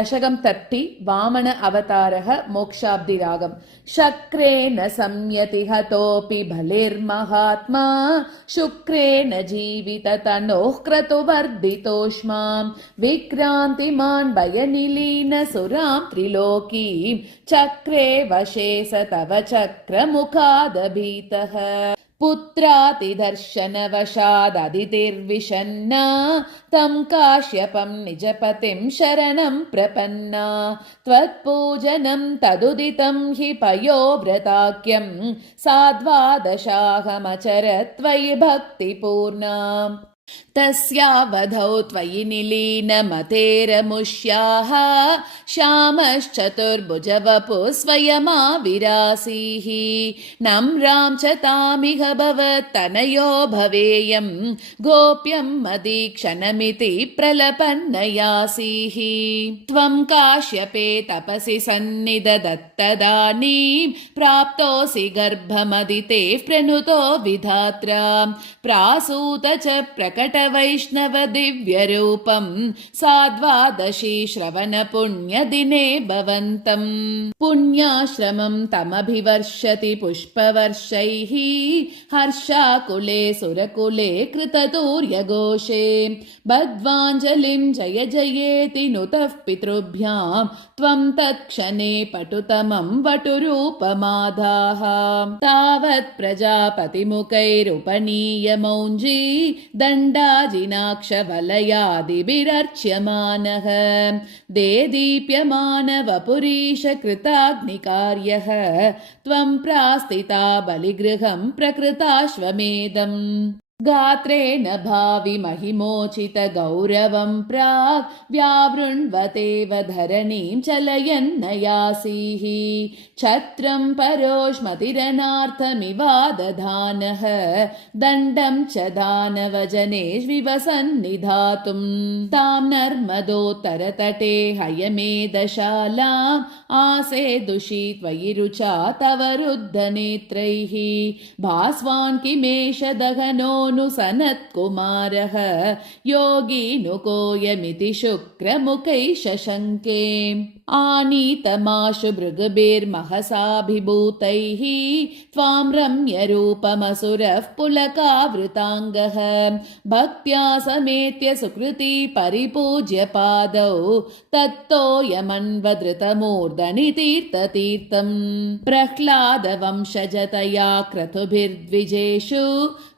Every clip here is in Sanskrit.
दशकं 30 वामन अवतारः मोक्षाब्धिरागम्। शक्रेण संयति हतोऽपि बलिर्महात्मा शुक्रेण जीविततनोः क्रतुवर्धितोष्मां विक्रान्तिमान् भयनिलीन सुरां त्रिलोकीं चक्रे वशे स तव चक्रमुखादभीतः। पुत्रातिदर्शनवशाददितिर्विषन्ना तं काश्यपं निजपतिं शरणं प्रपन्ना त्वत्पूजनं तदुदितं हि पयोव्रताख्यं साद्वादशाहमचरत् त्वयि भक्तिपूर्णा। तस्यावधौ त्वयि निलीनमतेरमुष्याः श्यामश्चतुर्भुजवपुः स्वयमाविरासीः नम्रां च तामिह भवत्तनयो भवेयं गोप्यं मदीक्षणमिति प्रलपन्नयासीः। त्वं काश्यपे तपसि सन्निददत्तदानीं प्राप्तोऽसि गर्भमदितेः प्रणुतो विधात्रा प्रासूत च प्रकटवैष्णव दिव्यरूपं साद्वादशी श्रवणपुण्यदिने भवन्तम्। पुण्याश्रमं तमभिवर्षति पुष्पवर्षैः हर्षाकुले सुरकुले कृततूर्यघोषे बद्ध्वाञ्जलिं जय जयेति नुतः पितृभ्यां त्वं तत्क्षणे पटुतमं वटुरूपमादाः। तावत् प्रजापतिमुखैरुपनीयमौञ्जी दण्डाजिनाक्षवलयादिभिरर्च्यमानः देदीप्यमानवपुरीश कृताग्निकार्यः त्वं प्रास्थिता बलिगृहं प्रकृताश्वमेधम्। गात्रेण भावि महिमोचित गौरवं प्राक् व्यावृण्वतेव धरणीं चलयन्नयासीः छत्रं परोष्मतिरनार्थमिवादधानः दण्डं च दानवजनेष्विवसन्निधातुं तां नर्मदोत्तरतटे हयमेधशालाम् आसेदुषी त्वयि रुचा तव रुद्धनेत्रैः भास्वान् किमेष दहनो सनत्कुमारः योगीनुकोयमिति शुक्रमुखैः शशङ्के आनीतमाशु भृगभिर्महसाभिभूतैः त्वां रम्यरूपमसुरः पुलकावृताङ्गः भक्त्या समेत्य सुकृती परिपूज्य पादौ तत्तोयमन्वधृतमूर्धनि तीर्थतीर्थम् प्रह्लादवंशजतया क्रतुभिर्द्विजेषु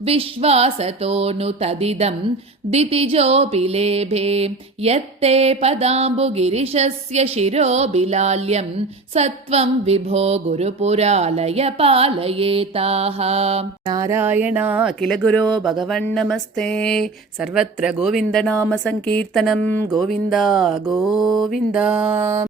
विश्वासतो तदिदं दितिजोऽपि लेभे यत्ते पदाम्बुगिरिशस्य शिरोबिलाल्यं सत्वं विभो गुरुपुरालय पालयेताः। नारायण अखिल गुरो भगवन्नमस्ते। सर्वत्र गोविन्दनाम संकीर्तनं गोविन्द गोविन्द।